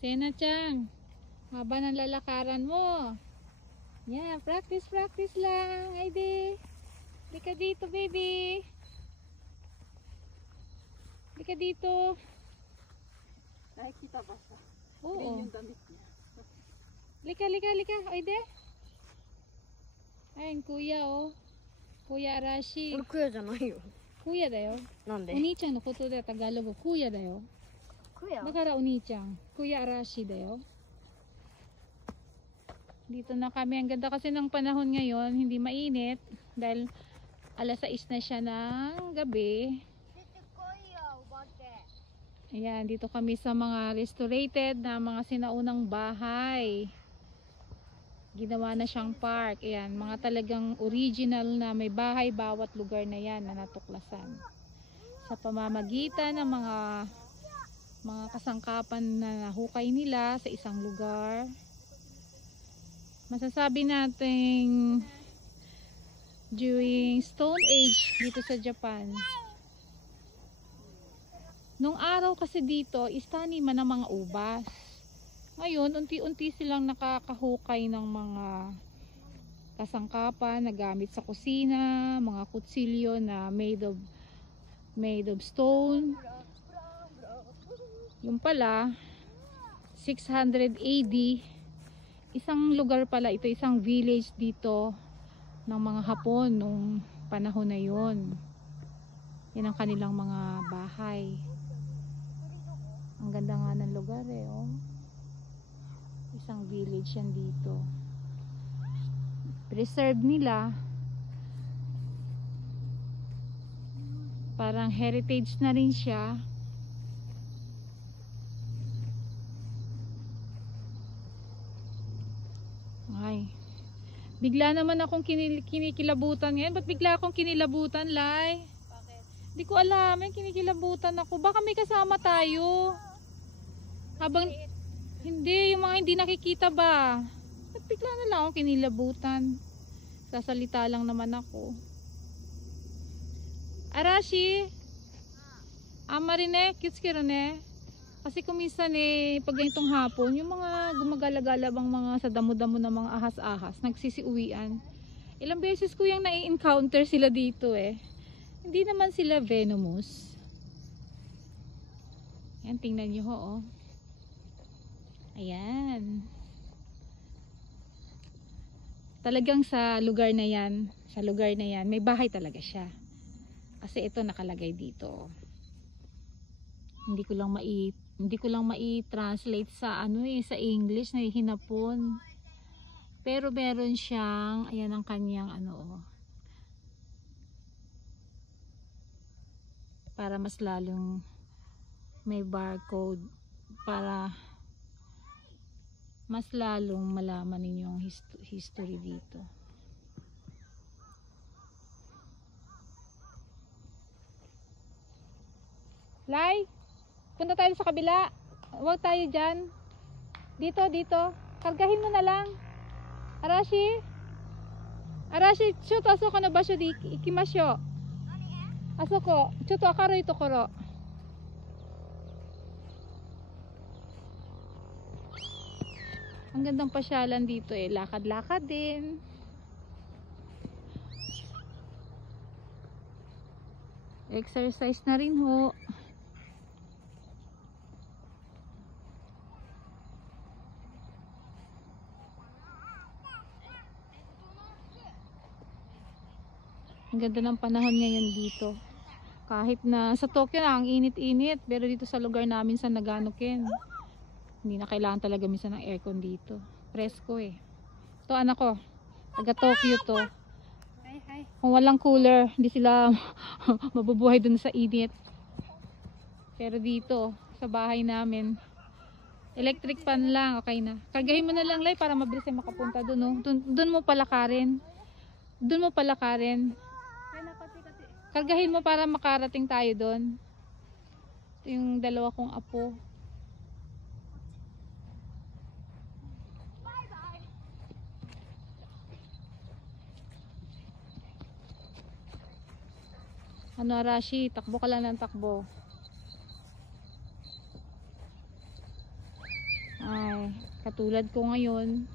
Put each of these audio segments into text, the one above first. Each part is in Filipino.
Sena-chan, haba ng lalakaran mo. Yeah, practice lang. Haydi. Halika dito, baby. Halika dito. Nakikita ba siya? Oo. Green yung damit niya. Halika. Haydi. Ayun, kuya, oh. Kuya Arashi. 俺クヤじゃないよ。クヤだよ。なんで？お兄ちゃんのことでタガログクヤだよ。クヤ？だからお兄ちゃん、Kuya Arashi da yo. Dito na kami. Ang ganda kasi ng panahon ngayon, hindi mainit dahil alas 6 na siya ng gabi. Ayan, dito kami sa mga restorated na mga sinaunang bahay. Ginawa na siyang park. Ayan, mga talagang original na may bahay bawat lugar na yan na natuklasan. Sa pamamagitan ng mga kasangkapan na nahukay nila sa isang lugar. Masasabi nating during Stone Age dito sa Japan. Nung araw kasi dito, istaniman ng mga ubas. Ngayon, unti-unti silang nakakahukay ng mga kasangkapan na gamit sa kusina, mga kutsilyo na made of stone. Yung pala, 600 AD, isang lugar pala ito, isang village dito ng mga Hapon nung panahon na yon. Yan ang kanilang mga bahay. Ang ganda nga ng lugar eh, oh. Isang village yan dito. Preserve nila. Parang heritage na rin siya. Ay. Bigla naman akong kinikilabutan ngayon. Ba't bigla akong kinilabutan, Lai? Bakit? Hindi ko alam. May kinikilabutan ako. Baka may kasama tayo. Habang hindi, yung mga hindi nakikita ba? Ba't bigla na lang akong kinilabutan? Sasalita lang naman ako. Arashi? Ama rin eh. Cute rin eh. Kasi kuminsan eh, pag ganitong hapon, yung mga gumagala-gala bang mga sa damo-damo na mga ahas-ahas, nagsisiuwian. Ilang beses ko yung nai-encounter sila dito eh. Hindi naman sila venomous. Yan, tingnan nyo ho, oh. Ayan. Talagang sa lugar na yan, may bahay talaga siya. Kasi ito nakalagay dito. Hindi ko lang mai-translate sa sa English na hinapon. Pero meron siyang, ayan ang kanyang para mas lalong may barcode para mas lalong malaman ninyo ang history dito. Lai, punta tayo sa kabila. Huwag tayo dyan. Dito. Kargahin mo na lang. Arashi, choto asoko no basho de ikimashou. Asoko, choto akarui tokoro. Ang gandang pasyalan dito eh. Lakad-lakad din. Exercise na rin ho. Ang ganda ng panahon ngayon dito. Kahit na sa Tokyo na ang init-init, pero dito sa lugar namin sa Naganoken, hindi na kailangan talaga minsan ng aircon dito. Presko eh. Ito anak ko, taga Tokyo to. Hi. Kung walang cooler, hindi sila mabubuhay dun sa init. Pero dito, sa bahay namin, electric fan lang, okay na. Kargahin mo na lang, Lai, para mabilis ay makapunta dun. Oh. Dun mo palakarin. Kargahin mo para makarating tayo dun. Ito yung dalawa kong apo. Ano, Arashi, takbo ka lang ng takbo. Katulad ko ngayon,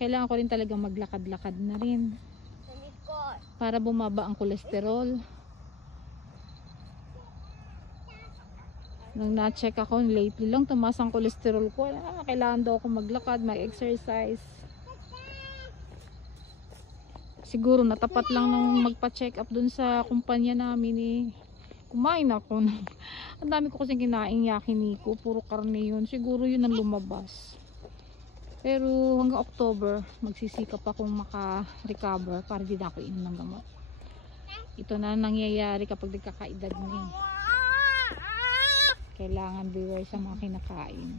kailangan ko rin talaga maglakad-lakad na rin para bumaba ang kolesterol. Nung na-check ako lately lang, tumaas ang kolesterol ko. Kailangan daw ako maglakad, mag-exercise. Siguro natapat lang nung magpa-check up dun sa kumpanya namin eh. Kumain ako. Ang dami ko kasing kinaing yakiniko. Puro karne yun. Siguro yun ang lumabas. Pero hanggang October, magsisikap akong maka-recover para di na ako inom ng gamot. Ito na nangyayari kapag nagkakaedad na eh. Kailangan beware sa mga kinakain.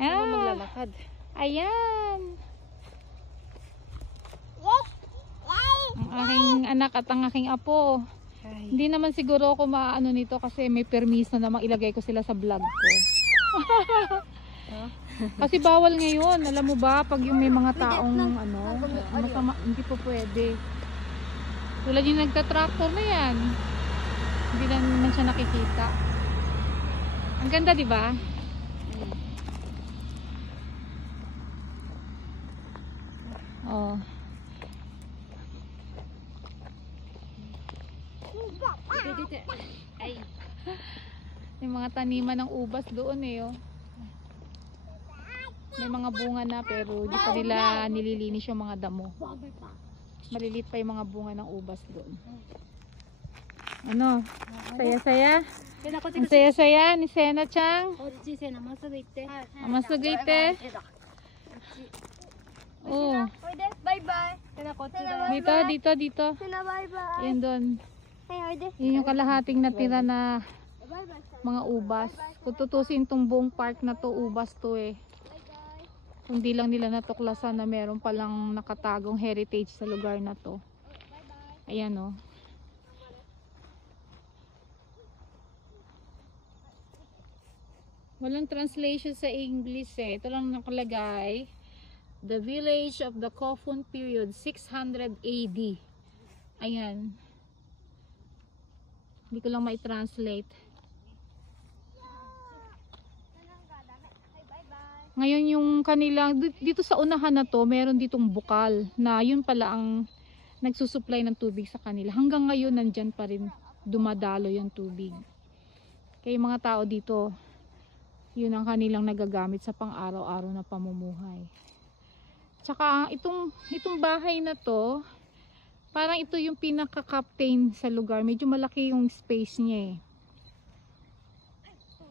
Ako maglalakad. Ayan. Ang aking anak at ang aking apo. Hi. Hindi naman siguro ako maano nito kasi may permiso namang ilagay ko sila sa vlog ko. Kasi bawal ngayon, alam mo ba, pag yung may mga taong ano, masama, hindi po pwede. Tulad yung nagta-tractor na yan. Hindi na naman siya nakikita. Ang ganda, di ba? Oh. Ay. Yung mga taniman ng ubas doon eh, oh. May mga bunga na pero di pa nila nililinis yung mga damo. Maliliit pa yung mga bunga ng ubas doon. Ano? Saya-saya? Ang saya-saya ni Sena Chang. Amasugite. Oh. Bye-bye. Dito. Bye-bye. Yan doon. Hey, Yun yung kalahating natira na mga ubas. Kung tutusin tong buong park na to, ubas to eh. Hindi lang nila natuklasan na meron palang nakatagong heritage sa lugar na to. Ayan o. Walang translation sa English eh. Ito lang nakalagay. The village of the Kofun period, 600 AD. Ayan. Hindi ko lang mai-translate. Ngayon yung kanilang, dito sa unahan na to, meron ditong bukal na yun pala ang nagsusupply ng tubig sa kanila. Hanggang ngayon nandyan pa rin dumadalo yung tubig. Kaya yung mga tao dito, yun ang kanilang nagagamit sa pang-araw-araw na pamumuhay. Tsaka itong bahay na to, parang ito yung pinaka-captain sa lugar. Medyo malaki yung space niya eh.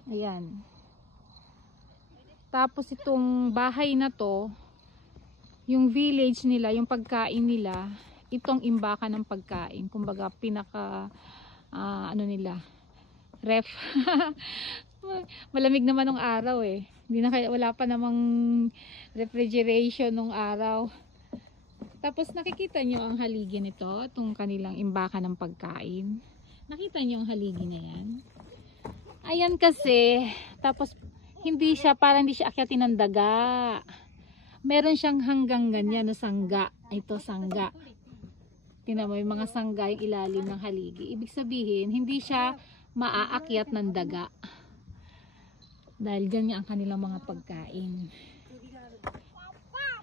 Ayan. Tapos itong bahay na to, yung village nila, yung pagkain nila, itong imbakan ng pagkain. Kumbaga pinaka, ano nila, ref. Malamig naman ng araw eh. Wala pa namang refrigeration nung araw. Tapos nakikita nyo ang haligi nito, itong kanilang imbakan ng pagkain. Nakita nyo ang haligi na yan? Ayan kasi, tapos parang hindi siya akyatin ng daga. Meron siyang hanggang ganyan na sangga. Ito sangga. Tingnan mo yung mga sangga yung ilalim ng haligi. Ibig sabihin, hindi siya maaakyat ng daga. Dahil ganyan ang kanilang mga pagkain.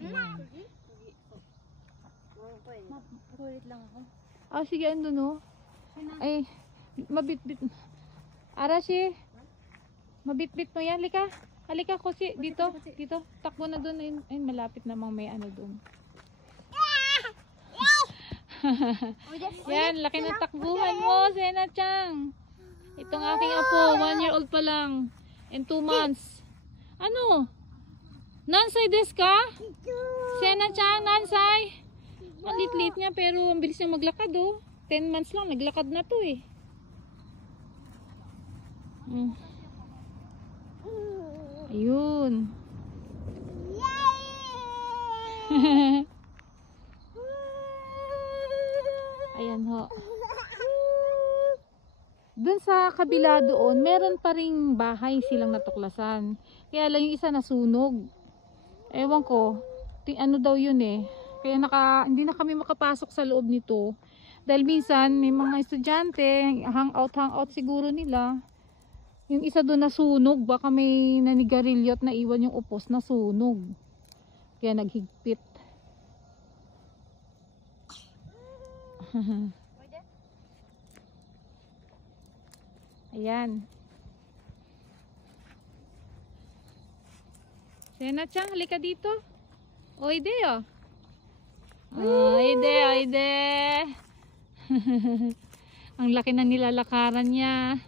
Ayan. Mapulit lang ako. Oh, sige, ando no. Ay, mabitbit. Arashi, mabitbit mo yan. Halika, Kosi. Dito. Takbo na doon. Ayun, malapit namang may ano doon. Yan, laki ng takbuhan mo, Sena Chang. Itong aking apo, 1 year old pa lang. And 2 months. Ano? Nansay desu ka? Sena Chang, nansay? Ang lit-lit niya pero ang bilis niya maglakad oh. 10 months lang, naglakad na to eh. Ayun. Ayan ho. Doon sa kabila doon, meron pa ring bahay silang natuklasan. Kaya lang yung isa nasunog. Ewan ko, ano daw yun eh. Kaya hindi na kami makapasok sa loob nito. Dahil minsan may mga estudyante, hangout siguro nila. Yung isa doon nasunog, baka may nanigarilyo at naiwan yung upos na sunog. Kaya naghigpit. Ayan. Sena-chan, halika dito. Oide oh. Oide, oide. Ang laki na nilalakaran niya.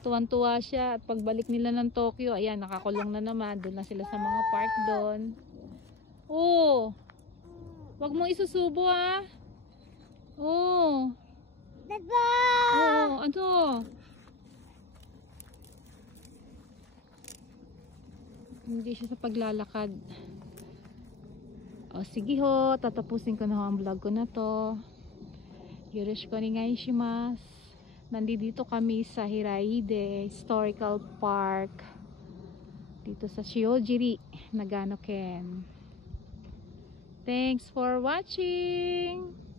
Tuwan-tuwa siya at pagbalik nila ng Tokyo, ayan, nakakulong na naman. Doon na sila sa mga park doon. Oh, wag mo isusubo ah. Oh, Dada! oh, ano? Hindi siya sa paglalakad. O sige ho, tatapusin ko na ho ang vlog ko na to. Yoroshiku onegai shimasu. Nandito kami sa Hiraide Historical Park dito sa Shiojiri, Nagano-ken. Thanks for watching.